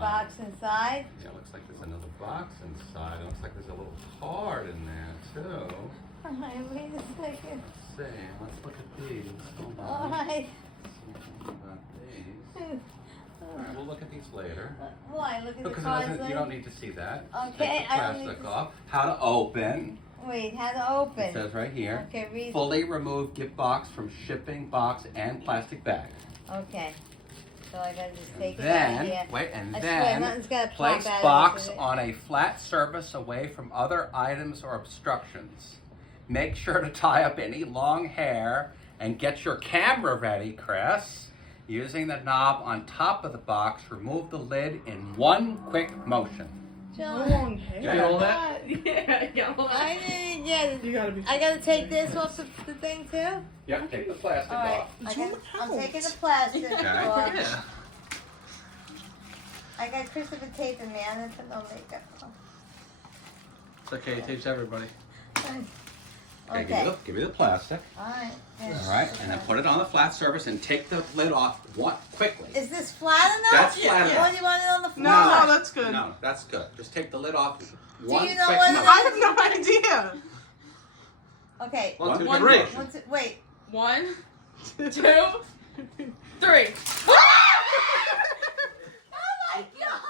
box inside. Yeah, it looks like there's another box inside. It looks like there's a little card in there too. Alright, wait a second. Let's see. Let's look at these. Hold on. Alright. What about these? Alright, we'll look at these later. Why? Look at the Because cards. you don't need to see that. Okay, Take the I don't plastic need to off. How to open. Wait, how to open? It says right here. Okay, read. Fully remove gift box from shipping box and plastic bag. Okay. So I gotta just take it out of Then, here. wait, and I swear, then nothing's gonna plop place out of box it. on a flat surface away from other items or obstructions. Make sure to tie up any long hair and get your camera ready, Chris. Using the knob on top of the box, remove the lid in one quick motion. John, Long hair. Get all that? Yeah, I got all I that. didn't get it. You gotta be. I gotta take this off the thing too? Yep, take the plastic Alright, off. I'm taking the plastic Okay. off. Yeah. I got Christopher taping me. I didn't put no makeup on. It's okay, it tapes everybody. Okay. Give me the plastic. Alright. Alright, and then put it on the flat surface and take the lid off quickly. Is this flat enough? That's flat Or enough. do you want it on the floor? No, that's good. No, that's good. Just take the lid off. you know what it I have no idea. Okay. 1, 2, One, 3. Wait. 1, 2, 3. Oh my god!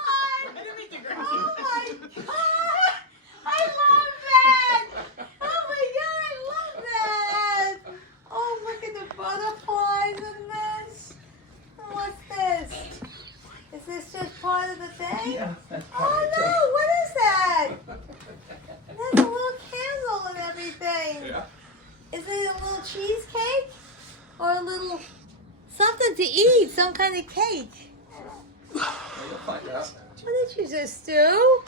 I didn't mean to grab you. Oh my god! I love that! Oh my god, I love that! Oh, look at the butterflies in this. What's this? Is this just part of the thing? Yeah, that's Oh no, what is that? There's a little candle and everything. Yeah. Is it a little cheesecake? Or a little something to eat? Some kind of cake? You'll find out. What did you just do?